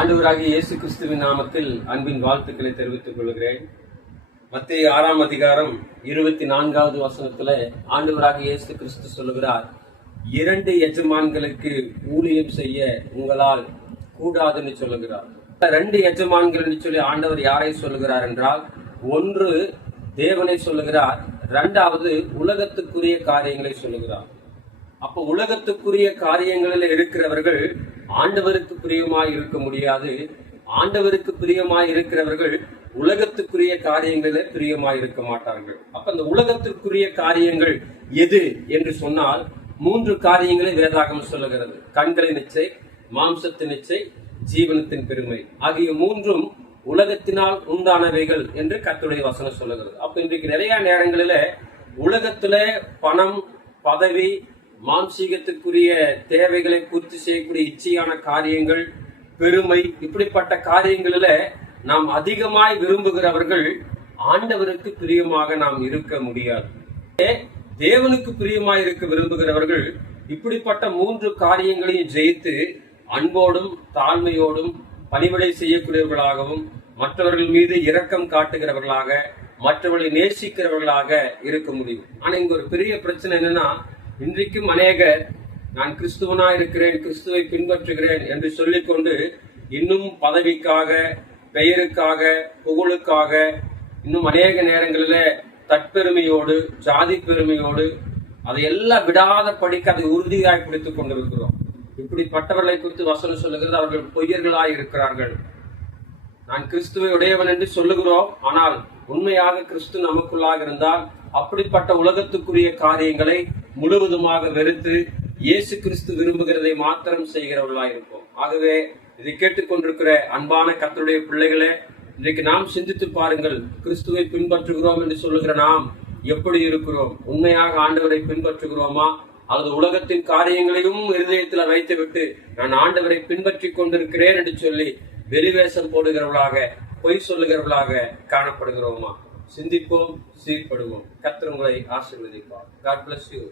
ஆண்டவராகிய இயேசு கிறிஸ்துவின் நாமத்தில் அன்பின் வாழ்த்துக்களை தெரிவித்துக் கொள்கிறேன். மத்தேயு 6ஆம் அதிகாரம் 24வது வசனத்துல ஆண்டவராகிய இயேசு கிறிஸ்து சொல்லுகிறார், 2 எஜமான்களுக்கு ஊழியம் செய்ய உங்களால் கூடாதுன்னு சொல்லுகிறார். 2 எஜமான்கள் என்று சொல்லி ஆண்டவர் யாரை சொல்லுகிறார் என்றால், ஒன்று தேவனை சொல்லுகிறார், 2வது உலகத்துக்குரிய காரியங்களை சொல்லுகிறார். அப்ப உலகத்துக்குரிய காரியங்களில் இருக்கிறவர்கள் ஆண்டவருக்கு பிரியமாய் இருக்க முடியாது. ஆண்டவருக்கு பிரியமாய் இருக்கிறவர்கள் உலகத்துக்குரிய காரியங்களில் பிரியமாய் இருக்க மாட்டார்கள். அப்ப அந்த உலகத்திற்குரிய காரியங்கள் எது என்று சொன்னால் 3 காரியங்களை வேதாகமம் சொல்லுகிறது. கண்களின் இச்சை, மாம்சத்தின் இச்சை, ஜீவனத்தின் பெருமை ஆகிய 3ம் உலகத்தினால் உண்டானவைகள் என்று கர்த்தருடைய வசனம் சொல்லுகிறது. அப்ப இன்றைக்கு நிறைய நேரங்களில உலகத்துல பணம், பதவி, மாம்சீகத்துக்குரிய தேவைகளை பூர்த்தி செய்யக்கூடிய இச்சையான காரியங்கள், பெருமை, இப்படிப்பட்ட காரியங்களில நாம் அதிகமாய் விரும்புகிறவர்கள் ஆண்டவருக்கு பிரியமாக நாம் இருக்க முடியாது. தேவனுக்கு பிரியமாய் இருக்க விரும்புகிறவர்கள் இப்படிப்பட்ட 3 காரியங்களையும் ஜெயித்து அன்போடும் தாழ்மையோடும் பணிவிடை செய்யக்கூடியவர்களாகவும் மற்றவர்கள் மீது இரக்கம் காட்டுகிறவர்களாக, மற்றவர்களை நேசிக்கிறவர்களாக இருக்க முடியும். ஆனா இங்க ஒரு பெரிய பிரச்சனை என்னன்னா, இன்றைக்கும் அநேகர் நான் கிறிஸ்துவனா இருக்கிறேன், கிறிஸ்துவை பின்பற்றுகிறேன் என்று சொல்லிக்கொண்டு இன்னும் பதவிக்காக, பெயருக்காக, புகழுக்காக, இன்னும் அநேக நேரங்களில தற்பெருமையோடு, ஜாதி பெருமையோடு அதையெல்லாம் விடாத படிக்க அதை உறுதியாய் பிடித்துக் கொண்டிருக்கிறோம். இப்படிப்பட்டவர்களை குறித்து வசனம் சொல்லுகிறது, அவர்கள் பொய்யர்களாய் இருக்கிறார்கள். நான் கிறிஸ்துவை உடையவன் என்று சொல்லுகிறோம், ஆனால் உண்மையாக கிறிஸ்து நமக்குள்ளாக இருந்தால் அப்படிப்பட்ட உலகத்துக்குரிய காரியங்களை முழுவதுமாக வெறுத்து இயேசு கிறிஸ்து விரும்புகிறதை மாத்திரம் செய்கிறவர்களாக இருப்போம். ஆகவே இதை கேட்டுக்கொண்டிருக்கிற அன்பான கர்த்தருடைய பிள்ளைகளே, இன்றைக்கு நாம் சிந்தித்து பாருங்கள். கிறிஸ்துவை பின்பற்றுகிறோம் என்று சொல்லுகிற நாம் எப்படி இருக்கிறோம்? உண்மையாக ஆண்டவரை பின்பற்றுகிறோமா? அல்லது உலகத்தின் காரியங்களையும் இருதயத்தில் வைத்துவிட்டு நான் ஆண்டவரை பின்பற்றி கொண்டிருக்கிறேன் என்று சொல்லி வெளிவேஷம் போடுகிறவர்களாக, பொய் சொல்லுகிறவர்களாக காணப்படுகிறோமா? சிந்திப்போம், சீர்படுவோம். கர்த்தர் உங்களை ஆசீர்வதிப்பார். God bless you.